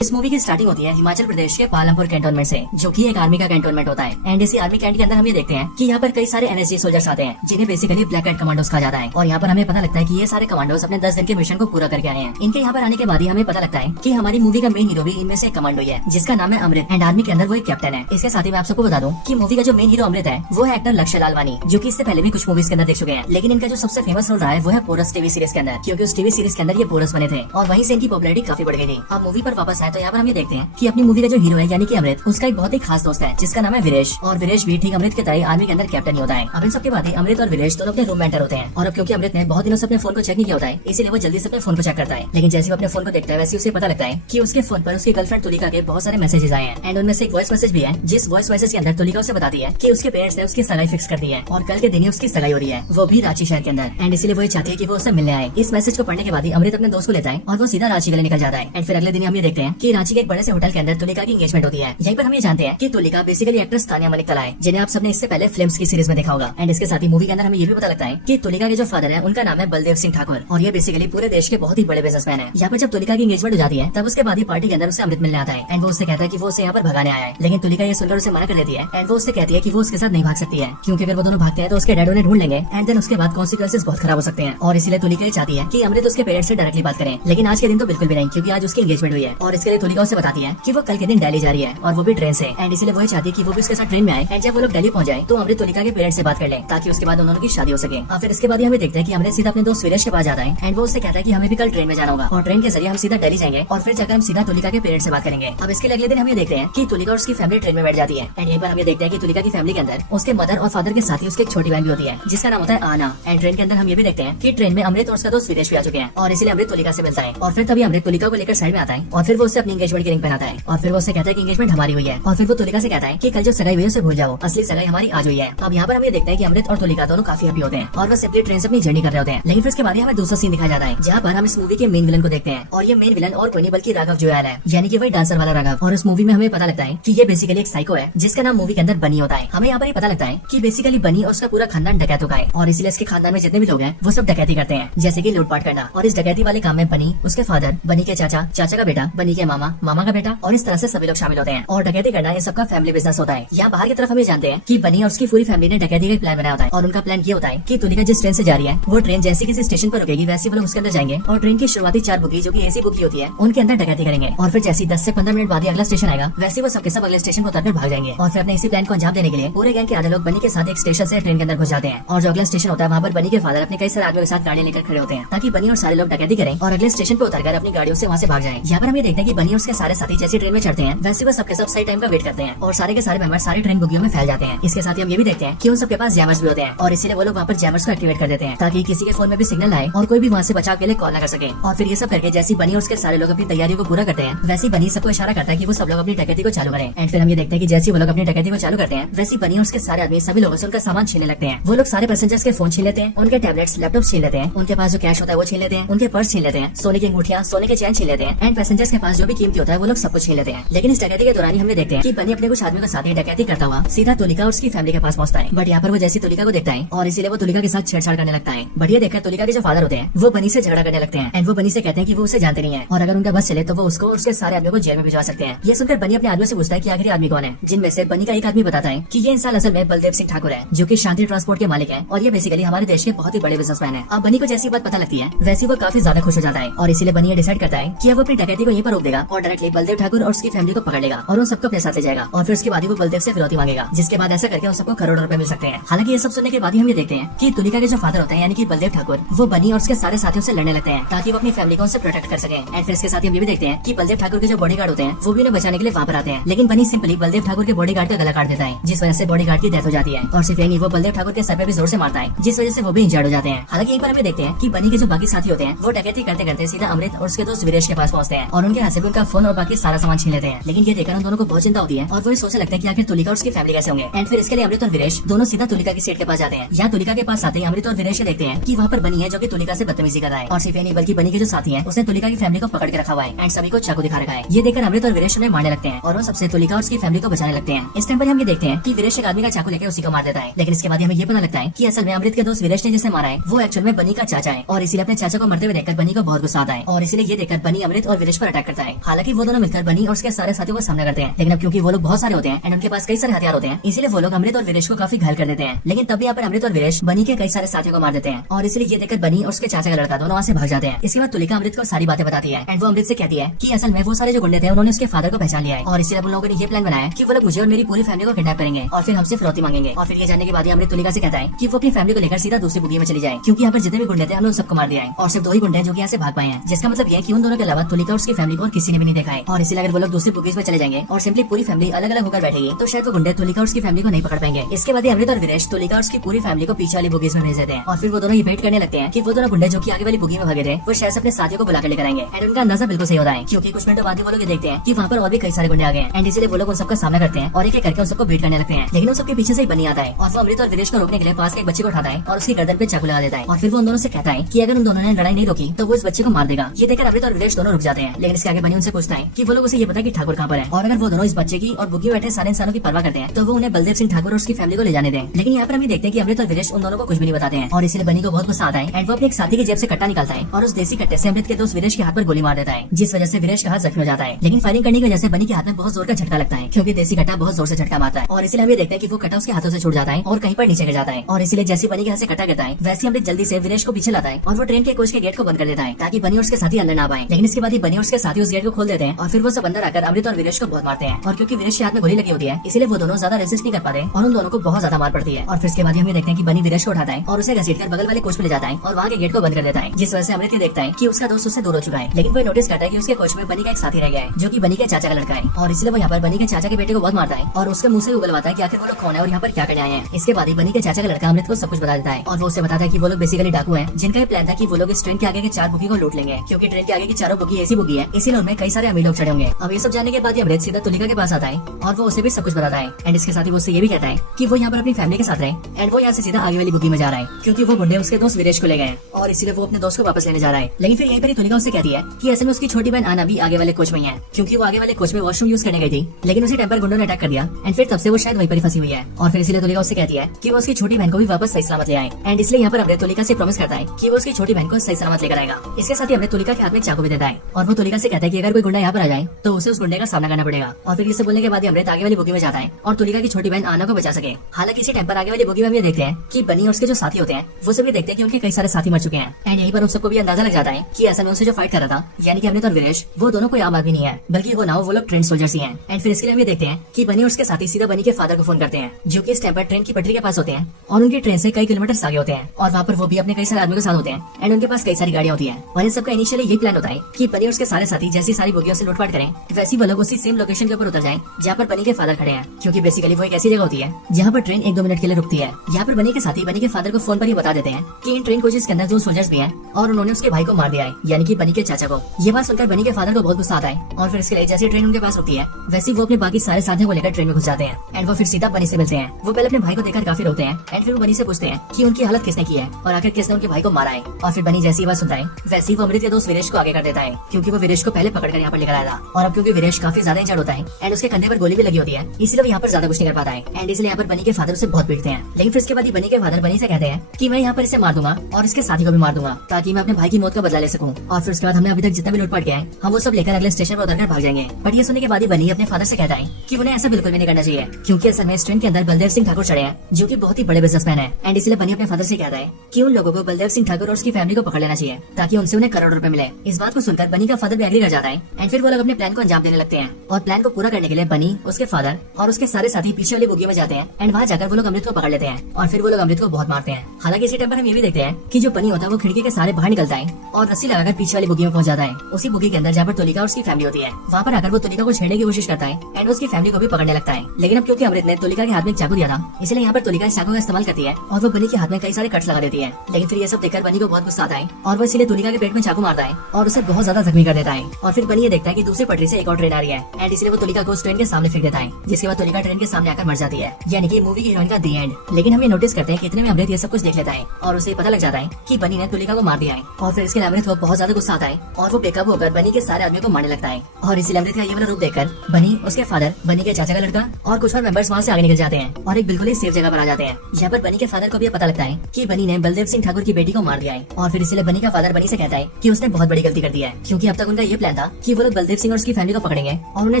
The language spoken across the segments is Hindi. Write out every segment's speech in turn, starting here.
इस मूवी की स्टार्टिंग होती है हिमाचल प्रदेश के पालमपुर कैंटोनमेंट से, जो कि एक आर्मी का कैंटोनमेंट होता है। एंड इसी आर्मी कैंट के अंदर हम ये देखते हैं कि यहाँ पर कई सारे एनएसजी सोल्जर्स आते हैं, जिन्हें बेसिकली ब्लैक हैट कमांडोज कहा जाता है। और यहाँ पर हमें पता लगता है कि ये सारे कमांडोज अपने 10 दिन के मिशन को पूरा करके आए हैं। इनके यहाँ पर आने के बाद ही हमें पता लगता है कि हमारी मूवी का मेन हीरो भी इनमें से एक कमांडो ही है, जिसका नाम है अमृत। एंड आर्मी के अंदर वो एक कैप्टन है। इसके साथ ही मैं आप सबको बता दूं कि मूवी का जो मेन हीरो अमृत है वो है एक्टर लक्ष्य लालवानी, जो कि इससे पहले भी कुछ मूवीज के अंदर देख चुके हैं। लेकिन इनका जो सबसे फेमस रोल रहा है वो है पोरस टीवी सीरीज के अंदर, क्योंकि उस टीवी सीरीज के अंदर ये पोरस बने थे और वहीं से इनकी पॉपुलैरिटी काफी बढ़ गई थी। अब मूवी पर वापस आए तो यहाँ पर हम ये देखते हैं कि अपनी मूवी का जो हीरो है यानी कि अमृत, उसका एक बहुत ही खास दोस्त है जिसका नाम है वीरेश। और वीरेश भी ठीक अमृत के तरह आर्मी के अंदर कैप्टन ही होता है। अब इन सबके बाद ही अमृत और वीरेश दोनों अपने रूम में एंटर होते हैं। और अब क्योंकि अमृत ने बहुत दिनों से अपने फोन को चेक नहीं किया होता है, इसीलिए वो जल्दी से अपने फोन को चेक करता है। लेकिन जैसे वो अपने फोन को देखता है वैसे उसे पता लगता है कि उसके फोन पर उसकी गर्लफ्रेंड तुलिका के बहुत सारे मैसेजेस आए हैं। एंड उनमें से एक वॉइस मैसेज भी है, जिस वॉइस मैसेज के अंदर तुलिका उसे बताती है कि उसके पेरेंट्स ने उसकी सगाई फिक्स कर दी है और कल के दिन ही उसकी सगाई हो रही है, वो भी रांची शहर के अंदर। एंड इसीलिए वो चाहती है कि वो उससे मिलने आए। इस मैसेज को पढ़ने के बाद ही अमृत अपने दोस्त को लेता है और वो सीधा रांची के लिए निकल जाता है। एंड फिर अगले दिन हम ये देखते हैं कि रांची के एक बड़े से होटल के अंदर तुलिका की एंगेजमेंट होती है। यहीं पर हम ये जानते हैं कि तुलिका बेसिकली एक्ट्रेस तानिया मलिक तला है, जिन्हें आप सबने इससे पहले फिल्म्स की सीरीज में देखा होगा। एंड इसके साथ ही मूवी के अंदर हमें ये भी पता लगता है कि तुलिका के जो फादर है उनका नाम है बलदेव सिंह ठाकुर और ये बेसिकली पूरे देश के बहुत ही बड़े बिजनेसमैन है। यहाँ पर जब तुलिका की एंगेजमेंट हो जाती है तब उसके बाद ही पार्टी के अंदर उसे अमृत मिलने आता है। एंड वो उससे कहता है कि वो उसे यहाँ पर भगाने आया है। लेकिन तुलिका ये सुनकर उसे मना कर देती है। एंड वो उससे कहती है कि वो उसके साथ नहीं भाग सकती है, क्योंकि अगर वो दोनों भागते हैं तो उसके डैड उन्हें ढूंढ लेंगे एंड देन उसके बाद कॉन्सिक्वेंसेस बहुत खराब हो सकते हैं। और इसीलिए तुलिका ये चाहती है कि अमृत उसके पेरेंट्स से डायरेक्टली बात करें। लेकिन आज के दिन तो बिल्कुल भी नहीं, क्योंकि आज उसकी एंगेजमेंट हुई है। और इसके लिए तुलिका उसे बताती है कि वो कल के दिन दिल्ली जा रही है और वो भी ट्रेन से। एंड इसलिए वो चाहती है कि वो भी उसके साथ ट्रेन में आए। एंड जब वो लोग दिल्ली पहुंच जाए तो अमृत तुलिका के पेरेंट्स से बात कर ले, ताकि उसके बाद उन्होंने की शादी हो सके। और फिर इसके बाद हमें देखते हैं कि अमृत सीधा अपने दोस्त वीरेश के पास जाता है। एंड वो उससे कहता है कि हमें भी कल ट्रेन में जाना होगा और ट्रेन के जरिए हम सीधा दिल्ली जाएंगे और फिर जाकर हम सीधा तुलिका के पेरेंट्स से बात करेंगे। अब इसके अगले दिन हम ये देखते हैं कि तुलिका और उसकी फैमिली ट्रेन में बैठ जाती है। एंड यहीं पर हम ये देखते हैं कि तुलिका की फैमिली के अंदर उसके मदर और फादर के साथ ही उसकी एक छोटी बहन भी होती है, जिसका नाम होता है आना। एंड ट्रेन के अंदर हम ये भी देखते हैं कि ट्रेन में अमृत और उसका दोस्त वीरेश भी आ चुके हैं और इसलिए अमृत तुलिका से मिलता है। और फिर तभी अमृत तुलिका को लेकर साइड में आता है और फिर वो उससे अपनी एंगेजमेंट की रिंग पहनाता है और फिर वो उससे कहता है कि एंगेजमेंट हमारी हुई है। और फिर वो तुलिका से कहता है कि कल जो सगाई हुई है उसे भूल जाओ, असली सगाई हमारी आज हुई है। अब यहाँ पर हम ये देखते हैं कि अमृत और तुलिका दोनों काफी हैप्पी होते हैं और वो सिंपली ट्रेन से अपनी जर्नी कर रहे होते हैं। लेकिन फिर इसके बाद हमें दूसरा सीन दिखाया जाता है, जहाँ पर हम इस मूवी के मेन विलन को देखते हैं। और ये मेन विलन और कोई नहीं बल्कि राघव जुयाल है, यानी कि वही डांसर वाला राघव। और इस मूवी में हमें पता लगता है कि ये बेसिकली एक साइको है, जिसका नाम मूवी के अंदर बनी होता है। हमें यहाँ पर ये पता लगता है कि बेसिकली बनी और उसका पूरा खानदान डकैतों का है और इसलिए इसके खानदान में जितने भी लोग हैं वो सब डकैती करते हैं, जैसे कि लूटपाट करना। और इस डकैती वाले काम में बनी, उसके फादर, बनी के चाचा, चाचा का बेटा, बनी के मामा, मामा का बेटा और इस तरह से सभी लोग शामिल होते हैं। और डकैती करना ये सबका फैमिली बिजनेस होता है। यहाँ बाहर की तरफ हम ये जानते हैं कि बनी और उसकी पूरी फैमिली ने डकैती का प्लान बनाया होता है। और उनका प्लान ये होता है कि तुलिका जिस ट्रेन से जा रही है वो ट्रेन जैसे किसी स्टेशन पर रुकेगी वैसे वो लोग उसके अंदर जाएंगे और ट्रेन की शुरुआती 4 बुकी जो कि एसी बुकी होती है उनके अंदर डकैती करेंगे। और फिर जैसे 10 से 15 मिनट बाद ही अगला स्टेशन आएगा वैसे वो सबके सब अगले स्टेशन को उतरकर भाग जाएंगे। और फिर अपने इसी प्लान को अंजाम देने के लिए पूरे गैंग के आधे लोग बनी के साथ एक स्टेशन से ट्रेन के अंदर घुस जाते हैं। और जो अगला स्टेशन होता है वहाँ पर बनी के फादर अपने कई सारे आदमियों के साथ गाड़ी लेकर खड़े होते हैं, ताकि बनी और सारे लोग डकैती करें और अगले स्टेशन पर उतरकर अपनी गाड़ियों से वहाँ से भाग जाएं। यहाँ पर हम ये देखते हैं कि बनी और उसके सारे साथी जैसे ट्रेन में चढ़ते हैं वैसे वो सबके सब सही टाइम का वेट करते हैं और सारे के सारे मेंबर सारी ट्रेन बुकियों में फैल जाते हैं। इसके साथ ही हम ये भी देखते हैं कि उन सबके पास जैमर्स भी होते हैं और इसीलिए वो लोग वहाँ पर जैमर्स को एक्टिवेट कर देते हैं, ताकि किसी के फोन में भी सिग्नल आए और कोई भी वहाँ से बचाव के लिए कॉल न कर सके। और फिर ये सब करके जैसी बनी और उसके सारे लोग अपनी तैयारियों को पूरा करते हैं वैसी बनी सबको इशारा करता है कि वो सब लोग अपनी डकैती को चालू करें। एंड फिर हम ये देखते हैं कि जैसे वो लोग अपनी डकैती को चालू करते हैं वैसी बनी और उसके सारे आदमी सभी लोगों से उनका सामान छीनने लगते हैं। वो लोग सारे पैसेंजर्स के फोन छीन लेते हैं, उनके टैबलेट्स, लैपटॉप छीन लेते हैं, उनके पास जो कैश होता है वो छीन लेते हैं, उनके पर्स छीन लेते हैं, सोने की अंगूठियां, सोने के चैन छीन लेते हैं। एंड पैसेंजर्स के पास जो भी कीमती होता है वो लोग सब कुछ छीन लेते हैं। लेकिन इस डकैती के दौरान ही हम देखते हैं कि बनी अपने कुछ आदमियों के साथ ही डकैती करता हुआ सीधा तुलिका और उसकी फैमिली के पास पहुंचता है। बट यहाँ पर वो जैसी तुलिका को देखता है और इसीलिए वो तुलिका के साथ छेड़छाड़ करने लगता है। बट ये देखकर तुलिका के जो फादर होते हैं वो बनी से झगड़ा करने लगते हैं। एंड वो बनी से कहते हैं कि वो उसे जानते नहीं है और अगर उनका बस चले तो वो उसको और उसके सारे आदमियों को जेल में भिजवा सकते हैं। ये सुनकर बनी अपने आदमियों से पूछता है कि आखिरी आदमी कौन है, जिनमें से बनी का एक आदमी बताता है कि ये इंसान असल में बलदेव सिंह ठाकुर है, जो कि शांति ट्रांसपोर्ट के मालिक है और ये बेसिकली हमारे देश के बहुत ही बड़े बिजनेसमैन है। अब बनी को जैसी बात पता लगती है वैसे वो काफी ज्यादा खुश हो जाता है और इसीलिए बनी ये डिसाइड करता है कि वो अपनी डकैती को यहीं पर रोक देगा और डायरेक्टली बलदेव ठाकुर और उसकी फैमिली को पकड़ लेगा और उन सबको अपने साथ ले जाएगा। और फिर उसके बाद वो बलदेव से फिरौती मांगेगा, जिसके बाद ऐसा करके उन सबको करोड़ों रुपए मिल सकते हैं। हालांकि ये सब सुनने के बाद ही हम ये देखते हैं कि तुलिका के जो फादर होते हैं यानी कि बलदेव ठाकुर वो बनी और उसके सारे साथियों से लड़ने लगते हैं, ताकि वो अपनी फैमिली को उनसे प्रोटेक्ट कर सके। एंड फिर इसके साथ हम ये भी देखते हैं कि बलदेव ठाकुर के जो बॉडीगार्ड होते हैं वो भी उन्हें बचाने के लिए वहाँ पर आते हैं। लेकिन बनी सिंपली बलदेव ठाकुर के बॉडीगार्ड का गला काट देता है, जिस वजह से बॉडीगार्ड की डेथ हो जाती है। और सिर्फ यही वो बलदेव ठाकुर के सर पे भी जोर से मारता है, जिस वजह से वो भी इंजर्ड हो जाते हैं। हालांकि एक बार हमें देखते हैं कि बनी के जो बाकी साथी होते हैं वो डकैती करते करते सीधा अमृत और उसके दोस्त वीरेश के पास पहुंचते हैं और उनके हाथ से उनका फोन और बाकी सारा सामान छीन लेते हैं। लेकिन ये देखकर उन दोनों को बहुत चिंता होती है और वो सोचने लगते हैं कि आखिर तुलिका और उसकी फैमिली कैसे होंगे। एंड फिर इसके लिए अमृत और वीरेश दोनों सीधा तुलिका की सीट के पास जाते हैं। यहाँ तुलिका के पास आते ही अमृत और वीरेश देखते हैं कि वहाँ पर बनी है जो कि तुलिका से बदतमीजी कर रहा है। और सिर्फ नहीं बल्कि बनी के जो साथी है उसने तुलिका की फैमिली को पकड़ के रखा हुआ है एंड सभी को चाकू दिखा रखा है। ये देखकर अमृत और वीरेश उन्हें मारने लगते हैं और वो सबसे तुलिका और उसकी फैमिली को बचाने लगते हैं। इस टाइम पर हम ये देखते हैं कि वीरेश एक आदमी का चाकू लेकर उसी को मार देता है। लेकिन इसके बाद हमें ये पता लगता है कि असल में अमृत के दोस्त वीरेश ने जिसे मारा है वो एक्चुअल में बनी का चाचा है और इसीलिए अपने चाचा को मरते हुए देखकर बनी को बहुत गुस्सा आता है और इसीलिए ये देखकर बनी अमृत और वीरेश पर अटैक करता है। है। हालांकि वो दोनों मिलकर बनी और उसके सारे साथियों का सामना करते हैं, लेकिन अब क्योंकि वो लोग बहुत सारे होते हैं एंड उनके पास कई सारे हथियार होते हैं, इसीलिए वो लोग अमृत और वीरेश को काफी घायल कर देते हैं। लेकिन तब भी यहाँ पर अमृत और वीरेश बनी के कई सारे साथियों को मार देते हैं और इसलिए ये देखकर बनी और उसके चाचा का लड़का दोनों वहाँ से भाग जाते हैं। इसके बाद तुलिका अमृत को सारी बातें बताती है एंड वो अमृत से कहती है कि असल में वो सारे जो गुंडे थे उन्होंने उसके फादर को पहचान लिया है और इसलिए उन लोगों ने ये प्लान बनाया कि वो लोग मुझे और मेरी पूरी फैमिली को किडनैप करेंगे और फिर हमसे फिरौती मांगेंगे। और फिर ये जानने के बाद अमृत तुलिका से कहता है कि वो अपनी फैमिली को लेकर सीधा दूसरी बुगी में चली जाए, क्योंकि यहाँ पर जितने भी गुंडे थे हमने उन सबको मार दिया है और सिर्फ 2 ही गुंडे जो कि यहाँ से भाग पाए हैं, जिसका मतलब ये कि उन दोनों के अलावा तुलिका और उसकी फैमिली को और किसी ने भी नहीं देखा है। और इसलिए अगर वो लोग दूसरी बुगीज में चले जाएंगे और सिंपली पूरी फैमिली अलग अलग होकर बैठेगी तो शायद वो गुंडे तुलिका और उसकी फैमिली को नहीं पकड़ पाएंगे। इसके बाद अमृत और वीरेश तुलिका और उसकी पूरी फैमिली को पीछे वाली बुगीज में भेज देते हैं और फिर वो दोनों ये वेट करने लगते हैं कि वो दोनों गुंडे जो कि आगे वाली बुगी में भागे थे वो शायद अपने साथियों को बुलाकर लेकर आएंगे। एंड उनका अंदाजा बिल्कुल सही होता है, क्योंकि कुछ मिनटों बाद वो लोग देखते हैं कि वहाँ पर और भी कई सारे गुंडे आ गए हैं एंड इसलिए वो लोग उन सबका सामना करते हैं और एक एक करके उन सबको बीट करने लगते हैं। लेकिन उन सबके पीछे से ही बनी आता है और वो अमृत और वीरेश को रोकने के लिए पास के एक बच्चे को उठाता है और उसकी गर्दन पे चाकू लगा देता है और फिर वो उन दोनों से कहता है कि अगर उन दोनों ने लड़ाई नहीं रोकी तो वो इस बच्चे को मार देगा। ये देखकर अमृत और वीरेश दोनों रुक जाते हैं, लेकिन इसके आगे बनी उनसे पूछता है कि वो लोग उसे ये पता है कि ठाकुर कहाँ पर है और अगर वो दोनों इस बच्चे की और बुगी बैठे सारे इंसानों की परवाह करते हैं तो वो उन्हें बलदेव सिंह ठाकुर और उसकी फैमिली को ले जाने दें। लेकिन यहाँ पर हम देखते हैं कि अमृत और वीरेश उन दोनों को कुछ भी नहीं बताते हैं और इसलिए बनी को बहुत गुस्सा आता है एंड वो अपने एक साथी की जेब से कट्टा निकालता है और उस देसी कट्टे से अमृत के दोस्त वीरेश के हाथ पर गोली मार देता है, जिस वजह से वीरेश का हाथ जख्मी हो जाता है। लेकिन फायरिंग करने की वजह से बनी के हाथ में बहुत जोर का झटका लगता है, क्योंकि देसी कट्टा बहुत जोर से झटका मारता है और इसलिए हम ये देखते हैं कि वो कट्टा उसके हाथों से छूट जाता है और कहीं पर नीचे गिर जाता है। और इसलिए जैसे बनी के हाथ से कट्टा गिरता है वैसे अमृत जल्दी से वीरेश को पीछे लाता है और वो ट्रेन के कोच के गेट को बंद कर देता है ताकि बनी और उसके साथी अंदर ना पाए। लेकिन इसके बाद ही बनी और उसके साथी उस गेट को खोल देते हैं और फिर वो सब अंदर आकर अमृत और वीरेश को बहुत मारते हैं और क्योंकि वीरेश के हाथ में गोली लगी होती है इसलिए वो दोनों ज्यादा रेसिस्ट नहीं कर पाते और उन दोनों को बहुत ज्यादा मार पड़ती है। और फिर इसके बाद हम ये देखते हैं कि बनी वीरेश को उठाता है और उसे घसीटकर बगल वाले कोच पे ले जाता है और वहाँ के गेट को बंद कर देता है, जिस वजह से अमृत ये देखता है कि उसका दोस्त उससे दूर हो चुका है। लेकिन वो नोटिस करता है कि उसके कोच में बनी का एक साथी रह गया है जो कि बनी के चाचा का लड़का है और इसलिए वो यहाँ पर बनी के चाचा के बेटे को बहुत मारता है और उसके मुंह से उगलवाता है कि आखिर वो लोग कौन है और यहाँ पर क्या करने आए हैं। इसके बाद ही बनी के चाचा का लड़का अमृत को सब कुछ बता देता है और वो उसे बताता है कि वो लोग बेसिकली डाकू हैं जिनका ये प्लान था कि वो लोग इस ट्रेन के आगे के 4 बुकी को लूट लेंगे, क्योंकि ट्रेन के आगे की चारों बुकी ऐसी बुकी है इसीलिए उनमें कई सारे अमीर लोग चढ़े होंगे। अब ये सब जानने के बाद अमृत सीधा तुलिका के पास आता है और वो उसे भी सब कुछ बताता है एंड इसके साथ ही वो उससे ये भी कहता है कि वो यहाँ पर अपनी फैमिली के साथ रहे एंड वो यहाँ से सीधा आगे वाली बुकी में जा रहा है, क्योंकि वो गुंडे उसके दोस्त वीरेश को ले गए और इसलिए वो अपने दोस्त को वापस लेने जा रहा है। लेकिन फिर यहीं पर तुलिका उससे कहती है कि असल में उसकी छोटी बहन आना भी आगे वाले कोच में है, क्योंकि वो आगे वाले कोच में वॉशरूम यूज करने गई थी लेकिन उसे टेम्पर गुंडों ने अटैक कर दिया एंड फिर तब से वो शायद वहीं पर फंसी हुई है। और फिर इसलिए तुलिका उससे कहती है कि वो उसकी छोटी बहन को भी वापस सही सलामत ले आए एंड इसलिए यहाँ पर अमृत तुलिका से प्रॉमिस करता है कि वो उसकी छोटी बहन को सही सलामत लेकर आएगा। इसके साथ ही अमृत तुलिका के हाथ में चाकू भी देता है और वो तुलिका से कहता है कि अगर कोई गुंडा यहाँ पर आ जाए तो उसे उस गुंडे का सामना करना पड़ेगा। और फिर इसे बोलने के बाद अमृत आगे वाली बुगी में जाता है और तुलिका की छोटी बहन आना को बचा सके। हालांकि इसी टाइम पर आगे वाली बुगी में हम ये देखते हैं कि बनी और उसके जो साथी होते हैं वो सभी देखते हैं कि उनके कई सारे साथी मर चुके हैं एंड यहीं पर उन सबको भी अंदाजा लग जाता है कि असल में उनसे जो फाइट कर रहा था यानी कि अमृत और वीरेश वो दोनों कोई आम आदमी नहीं है, बल्कि वो नाव वो लोग ट्रेन सोल्जर्स ही हैं। एंड फिर इसके लिए हम ये देखते हैं कि बनी और उसके साथी सीधा बनी के फादर को फोन करते हैं जो कि इस टाइम पर ट्रेन की पटरी के पास होते हैं और उनकी ट्रेन से कई किलोमीटर आगे होते हैं और वहाँ पर वो भी अपने कई सारे आदमियों के साथ होते हैं एंड उनके पास कई सारी गाड़ियां होती है। और इन सबका इनिशियली यही प्लान होता है कि बनी और उसके सारे साथी जैसी सारी बोगियों से लूटपाट करें वैसी वो लोग उसी सेम लोकेशन के ऊपर उतर जाएं जहाँ पर बनी के फादर खड़े हैं, क्योंकि बेसिकली वो एक ऐसी जगह होती है जहाँ पर ट्रेन 1-2 मिनट के लिए रुकती है। यहाँ पर बनी के साथी बनी के फादर को फोन पर ही बता देते हैं कि इन ट्रेन कोचेस के अंदर 2 सोल्जर्स भी हैं और उन्होंने उसके भाई को मार दिया है, यानी कि बनी के चाचा को। ये बात सुनकर बनी के फादर को बहुत गुस्सा आता है और फिर इसके लिए जैसे ट्रेन उनके पास रुकती है वैसे वो अपने बाकी सारे साथियों को लेकर ट्रेन में घुस जाते हैं एंड वो फिर सीधा बनी से मिलते हैं। वो पहले अपने भाई को देखकर काफी रोते हैं एंड फिर वो बनी से पूछते हैं कि उनकी हालत किसने की है और आखिर किसने उनके भाई को मारा है। और फिर बनी जैसी बात सुनता है वैसे ही वो अमृत के दोस्त वीरेश को आगे कर देता है, क्योंकि वो वीरेश को पहले पकड़कर यहाँ पर लेकर आया था और अब क्योंकि वीरेश काफी ज्यादा इंजर्ड होता है एंड उसके कंधे पर गोली भी लगी होती है इसलिए वो यहाँ पर ज्यादा कुछ नहीं कर पाता है एंड इसलिए यहाँ पर बनी के फादर उसे बहुत पीटते हैं। लेकिन फिर इसके बाद बनी के फादर बनी से कहते हैं कि मैं यहाँ पर इसे मार दूंगा और इसके साथी को भी मार दूंगा ताकि मैं अपने भाई की मौत का बदला ले सकूं। और फिर उसके बाद हमने अभी तक जितना भी लूटपाट किया है हम वो सब लेकर अगले स्टेशन पर उतरकर भाग जाएंगे। बट ये सुनने के बाद ही बनी अपने फादर से कहता है कि उन्हें ऐसा बिल्कुल भी नहीं करना चाहिए, क्योंकि असल में इस ट्रेन के अंदर बलदेव सिंह ठाकुर चढ़े हैं जो कि बहुत ही बड़े बिजनेसमैन है एंड इसलिए बनी अपने फादर से कहता है कि उन लोगों को बलदेव सिंह ठाकुर और उसकी फैमिली को पकड़ लेना चाहिए ताकि उनसे उन्हें करोड़ों रुपए मिले। इस बात को सुनकर बनी का फादर भी एग्री कर जाता है एंड फिर वो लोग अपने प्लान को अंजाम देने लगते हैं और प्लान को पूरा करने के लिए बनी, उसके फादर और उसके सारे साथी पीछे वाली बोगी में जाते हैं एंड वहाँ जाकर वो लोग अमृत को पकड़ लेते हैं और फिर वो लोग अमृत को बहुत मारते हैं। हालांकि इसी टाइम पर हम ये भी देखते हैं कि जो बनी होता है वो खिड़की के सारे बाहर निकलता है और रस्सी लगाकर पीछे वाली बुगी में पहुंच जाता है, उसी बुगी के अंदर जहाँ पर तुलिका और उसकी फैमिली होती है। वहाँ पर आकर वो तुलिका को छेड़ने की कोशिश करता है एंड उसकी फैमिली को भी पकड़ने लगता है। लेकिन अब क्योंकि अमृत ने तुलिका के हाथ में चाकू दिया था इसलिए यहाँ पर तुलिका इस चाकू का इस्तेमाल करती है और वो बनी के हाथ में कई सारे कट्स लगा देती है। लेकिन फिर ये सब देखकर बनी को बहुत गुस्सा आता है और वो इसीलिए तुलिका के पेट में चाकू मारता है और उसे बहुत ज्यादा जख्मी कर देता है। और फिर बनी ये देखता है कि दूसरी पटरी से एक और ट्रेन आ रही है एंड इसलिए वो तुलिका को उस ट्रेन के सामने फेंक देता है, जिसके बाद तुलिका ट्रेन के सामने आकर मर जाती है, यानी कि मूवी की हीरोइन का दी एंड। लेकिन हम ये नोटिस करते हैं कि इतने में अमृत ये सब कुछ देख लेता है और उसे पता लग जाता है कि बनी ने तुलिका को मार दिया है। और फिर इसके अमृत को बहुत ज्यादा गुस्सा आता है और वो बेकाबू होकर बनी के सारे आदमियों को मारने लगता है। और इसीलिए अमृत का ये वाला रूप देखकर बनी, उसके फादर, बनी के चाचा का लड़का और कुछ और मेंबर्स वहाँ से आगे निकल जाते हैं और एक बिल्कुल ही सेफ जगह पर आ जाते हैं। यहाँ पर बनी के फादर को भी पता लगता है कि बनी ने बलदेव सिंह ठाकुर की बेटी को मार दिया है और फिर इसलिए बनी का फादर बनी से कहता है कि उसने बहुत बड़ी गलती कर दी है, क्योंकि अब तक उनका ये प्लान था कि वो लोग बलदेव सिंह और उसकी फैमिली को पकड़ेंगे और उन्हें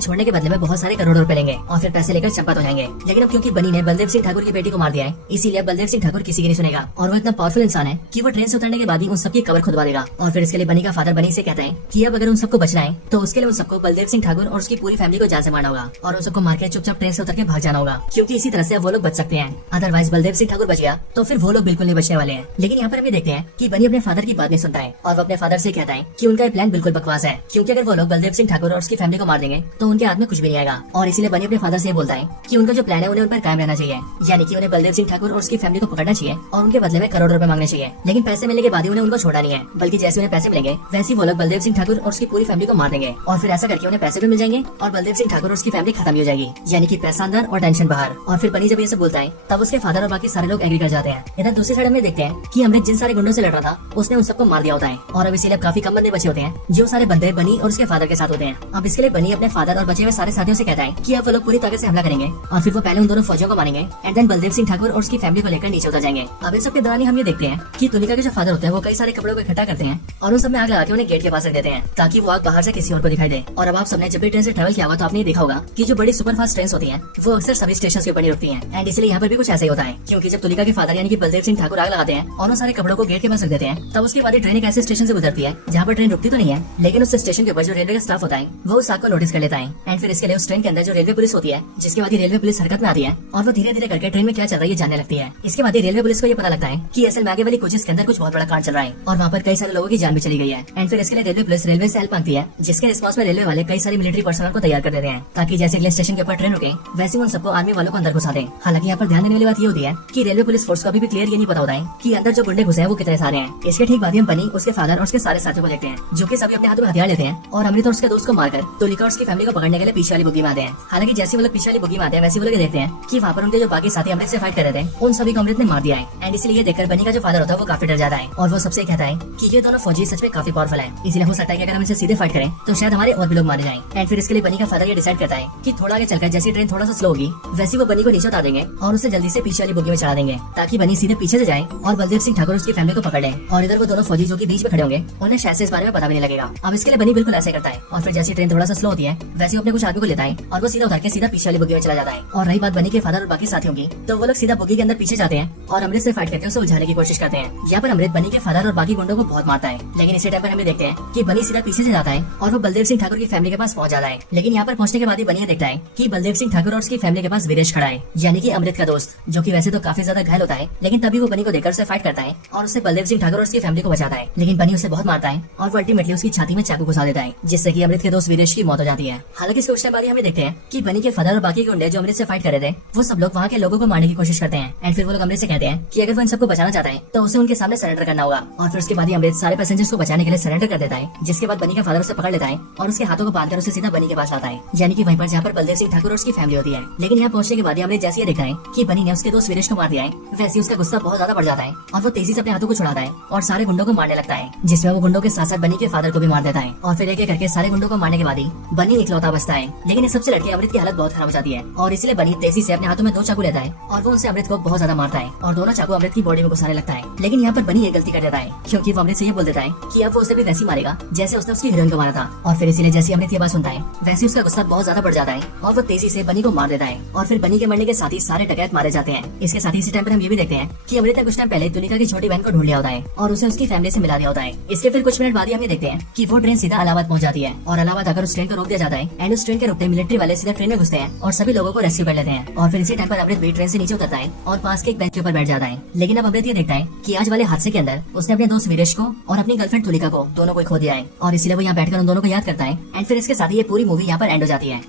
छोड़ने के बदले में बहुत सारे करोड़ों रुपए लेंगे और फिर पैसे लेकर चंपत हो जाएंगे। लेकिन अब क्योंकि बनी ने बलदेव सिंह ठाकुर की बेटी को मार दिया है, इसीलिए बलदेव सिंह ठाकुर किसी की नहीं सुनेगा और वो इतना पावरफुल इंसान है कि वो ट्रेन से उतरने के बाद ही उन सबकी कबर खुदवा देगा। और फिर इसके लिए बनी का फादर बनी से कहता है कि अब अगर उन सबको बचना है तो उसके लिए उन सबको बलदेव सिंह ठाकुर और उसकी पूरी फैमिली को जान से मारना होगा और उन सबको मार के चुपचाप ट्रेन से उतर के भाग जाना होगा, क्योंकि इसी तरह से वो लोग बच सकते हैं। अदरवाइज बलदेव सिंह ठाकुर बच गया तो फिर वो लोग बिल्कुल नहीं बचने वाले हैं। लेकिन यहाँ पर हम ये देखते हैं कि बनी अपने फादर की बात नहीं सुनता है और वो अपने फादर से कहता है कि उनका प्लान बिल्कुल बकवास है, क्योंकि अगर वो लोग बलदेव सिंह ठाकुर और उसकी फैमिली को मार देंगे तो उनके हाथ में कुछ भी नहीं आएगा। और इसीलिए बनी अपने फादर से बोलता है कि उनका जो प्लान है उन्हें उन पर कायम रहना चाहिए, यानी कि उन्हें बलदेव सिंह ठाकुर और उसकी फैमिली को पकड़ना चाहिए और उनके बदले में करोड़ों रुपए मांगने चाहिए। लेकिन पैसे मिलने के बाद ही उन्हें उनको छोड़ना नहीं है, बल्कि जैसे उन्हें पैसे मिलेंगे वैसे वो लोग बलदेव सिंह ठाकुर और उसकी पूरी फैमिली को मार देंगे और फिर ऐसा करके उन्हें पैसे भी मिल जाएंगे और बलदेव सिंह ठाकुर और उसकी फैमिली खत्म हो जाएगी, यानी कि पैसा अंदर और टेंशन बाहर। और फिर बनी जब ये सब बोलता है तब उसके फादर और बाकी सारे लोग एग्री कर जाते हैं। इधर दूसरी साइड में देखते हैं कि अमृत जिन सारे गुंडों से लड़ रहा था उसने उन सबको मार दिया होता है और अब इसीलिए काफी कम बंदे बचे होते हैं जो सारे बंदे बनी और उसके फादर के साथ होते हैं। अब इसके लिए बनी अपने फादर और बचे हुए सारे साथियों से कहता है कि अब वो लोग पूरी ताकत से हमला करेंगे और फिर वो पहले उन दोनों फौजियों को मारेंगे एंड देन बलदेव सिंह ठाकुर और उसकी फैमिली को लेकर नीचे उतर जाएंगे। अब इन सबके दौरान हम ये देखते हैं कि तुलिका के जो फादर होते हैं वो कई सारे कपड़ों को इकट्ठा करते हैं और उन सब में आग लगा के उन्हें गेट के पास रख देते हैं ताकि वो आग बाहर से किसी और को दिखाई दे। और अब आप सबने जब भी ट्रेन से ट्रैवल किया हुआ तो आपने देखा होगा कि जो बड़ी सुपरफास्ट ट्रेन होती है वो अक्सर सभी स्टेशन के ऊपर नहीं रुकती है एंड इसलिए यहाँ पर भी कुछ ऐसा ही होता है, क्योंकि जब तुलिका के फादर यानी कि बलदेव सिंह ठाकुर आग लगाते हैं और उन सारे कपड़ों को गेट के पास रख देते हैं तब उसके बाद ट्रेन एक ऐसे स्टेशन से गुजरती है जहाँ पर ट्रेन रुकती तो नहीं है, लेकिन उस स्टेशन के ऊपर जो रेलवे का स्टाफ होता है वो उस आग को नोटिस कर लेता है एंड फिर इसके लिए उस ट्रेन के अंदर जो रेलवे पुलिस होती है, जिसके बाद रेलवे पुलिस हरकत में आती है और वो धीरे धीरे करके ट्रेन में क्या चल रहा है जानने लगती है। इसके बाद रेलवे पुलिस को ये पता लगता है कि असल में आगे वाली कोचेस के अंदर कुछ बहुत बड़ा कांड चल रहा है और वहाँ पर कई सारे लोगों की जान भी चली गई है एंड फिर इसके लिए रेलवे पुलिस रेलवे से हेल्प मांगती है, जिसके रिस्पॉन्स में रेलवे वाले कई सारी मिलिट्री पर्सनल को तैयार कर देते हैं ताकि जैसे अगले स्टेशन के ऊपर ट्रेन रुके वैसे उन सबको आर्मी वालों को अंदर घुसा दें। हालांकि यहाँ पर ध्यान देने वाली बात ये होती है कि रेलवे पुलिस फोर्स को अभी भी क्लियर ये नहीं पता होता है कि अंदर जो गुंडे घुसे हैं वो कितने सारे हैं। इसके ठीक बाद ही हम बनी, उसके फादर और उसके सारे साथियों को देखते हैं जो कि सभी अपने हाथों में हथियार लेते हैं और अमृत और उसके दोस्त को मारकर तुलिका और उसकी फैमिली को पकड़ने के लिए पीछे वाली बुग्गी में आते हैं। हालांकि जैसे वो लोग पीछे वाली बुग्गी में आते हैं वैसे वो लोग देखते हैं कि वहाँ पर उनके जो बाकी साथी अमृत से फाइट कर रहे थे उन सभी को अमृत ने मार दिया है एंड इसलिए देखकर बनी का जो फादर होता है वो काफी डर जाता है और वो सबसे कहता है कि ये दोनों फौजी सच में काफी पावरफुल है, इसलिए हो सकता है कि अगर हम इनसे सीधे फाइट करें तो शायद हमारे और भी लोग मारे जाएं। एंड फिर इसके लिए बनी का फादर ये डिसाइड करता है कि थोड़ा आगे चलकर जैसी ट्रेन थोड़ा सा स्लो होगी वैसे वो बनी को नीचे उतार देंगे और उसे जल्दी से पीछे वाली बुग्गी में चढ़ा देंगे ताकि बनी सीधे पीछे से जाए और बलदेव सिंह ठाकुर उसकी फैमिली को पकड़ ले। और इधर वो दोनों फौजी जो कि बीच में खड़े होंगे उन्हें शायद से इस बारे में पता भी नहीं लगेगा। अब इसके लिए बनी बिल्कुल ऐसे करता है और फिर जैसी ट्रेन थोड़ा सा स्लो होती है वैसे अपने कुछ आदमी को लेता है और वो सीधा उतर के सीधा पीछे वाली बुग्गी में चला जाता है। और रही बात बनी के फादर और बाकी साथियों की, तो वो लोग सीधा बुग्गी के अंदर पीछे जाते हैं और अमृत से फाइट करके उसे उलझाने की कोशिश करते हैं। यहाँ पर अमृत बनी के फादर और बाकी गुंडों को बहुत मारता है, लेकिन इसी टाइम पर हम देखते हैं कि बनी सीधा पीछे से जाता है और वो बलदेव सिंह ठाकुर की फैमिली के पास पहुंच जाता है। लेकिन यहाँ पर पहुंचने के बाद ही बनी देखता है कि बलदेव सिंह ठाकुर और उसकी फैमिली के पास वीरेश खड़ा है, यानी कि अमृत का दोस्त, जो कि वैसे तो काफी ज्यादा घायल होता है लेकिन तभी वो बनी को देखकर उसे फाइट करता है और उससे बलदेव सिंह ठाकुर और उसकी फैमिली को बचाता है। लेकिन बनी उसे बहुत मारता है और वो अल्टीमेटली उसकी छाती में चाकू घुसा देता है, जिससे कि अमृत के दोस्त वीरेश की मौत हो जाती है। हालांकि इसके कुछ टाइम बाद हमें देखते हैं कि बनी के फादर और बाकी गुंडे जो अमृत से फाइट कर रहे थे वो सब लोग वहाँ के लोगों को मारने की कोशिश करते हैं एंड फिर वो लोग अमृत से कहते हैं कि अगर वो इन सबको बचाना चाहता है तो उसे उनके सामने सरेंडर करना होगा। और फिर उसके बाद अमृत सारे पैसेंजर्स को बचाने के लिए सरेंडर कर देता है, जिसके बाद बनी का फादर उसे पकड़ लेता है और उसके हाथों को बांधकर उसे सीधा बनी के पास लाता है, यानी कि वहीं पर जहाँ पर बलदेव सिंह ठाकुर और उसकी फैमिली होती है। लेकिन यहाँ पहुंचने के बाद अमृत जैसे ये देखता है कि बनी ने उसके दोस्त वीरेश को मार दिया है, वैसे उसका गुस्सा बहुत ज्यादा बढ़ जाता है और वो तेजी से अपने हाथों को छुड़ाता है और सारे गुंडों को मारने लगता है, जिसमें वो गुंडों के साथ साथ बनी के फादर को भी मार देता है। और फिर एक एक करके सारे गुंडों को मारने के बाद ही बनी इकलौता बचता है। लेकिन इस सबसे लड़के अमृत की हालत बहुत खराब हो जाती है और इसलिए बनी तेजी से अपने हाथों में 2 चाकू लेता है और वो उनसे अमृत को बहुत ज्यादा मारता है और दोनों चाकू अमृत की बॉडी में घुसाने लगता है। लेकिन यहाँ पर बनी ये गलती कर देता है क्योंकि वो अमृत से ये बोल देता है कि अब वो उसे भी वैसे मारेगा जैसे उसने उसकी हीरोइन को मारा था। और फिर इसीलिए जैसे अमृत ये बात सुनता है वैसे उसका गुस्सा बहुत ज्यादा बढ़ जाता है और वो तेजी से बनी को मार देता है और फिर बनी के मरने के साथ ही सारे डकैत मारे जाते हैं। इसके साथ ही इसी टाइम पर हम ये भी देखते हैं कि अमृत ने कुछ टाइम पहले तुलिका की छोटी बहन को ढूंढ लिया होता है और उसे उसकी फैमिली से मिला दिया होता है। इसके फिर कुछ मिनट बाद ही हम देखते हैं कि वो ट्रेन सीधा इलाहाबाद पहुंच जाती है और इलाहाबाद आकर उस ट्रेन को रोक दिया जाता है एंड उस ट्रेन के रुकते मिलिट्री वाले सीधा ट्रेन में घुसते हैं और सभी लोगों को रेस्क्यू कर लेते हैं। और फिर इसी टाइम पर अमृत भी ट्रेन से नीचे उतरता है और पास के एक बेंच के ऊपर बैठ जाता है। लेकिन अब अमृत ये देखता है कि आज वाले हादसे के अंदर उसने अपने दोस्त वीरेश को और अपनी गर्लफ्रेंड तुलिका को दोनों को खो दिया है और इसीलिए वो यहाँ बैठकर उन दोनों को याद करता है एंड फिर इसके साथ ही ये पूरी मूवी यहाँ पर एंड हो जाती है।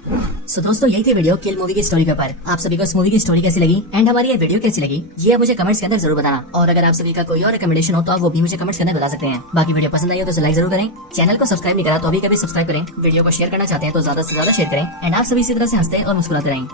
सो दोस्तों यही थी वीडियो किल मूवी की स्टोरी के ऊपर। आप सभी को इस मूवी की स्टोरी कैसी लगी एंड हमारी ये वीडियो कैसी लगी ये आप मुझे कमेंट्स के अंदर जरूर बताना। और अगर आप सभी का कोई और रिकमेंडेशन हो तो आप वो भी मुझे कमेंट्स के अंदर बता सकते हैं। बाकी वीडियो पसंद आई हो तो लाइक जरूर करें, चैनल को सब्सक्राइब नहीं करा तो अभी कभी सब्सक्राइब करें, वीडियो को शेयर करना चाहते हैं तो ज्यादा से ज्यादा शेयर करें एंड आप सभी इसी तरह से हंसते और मुस्कुराते रहें।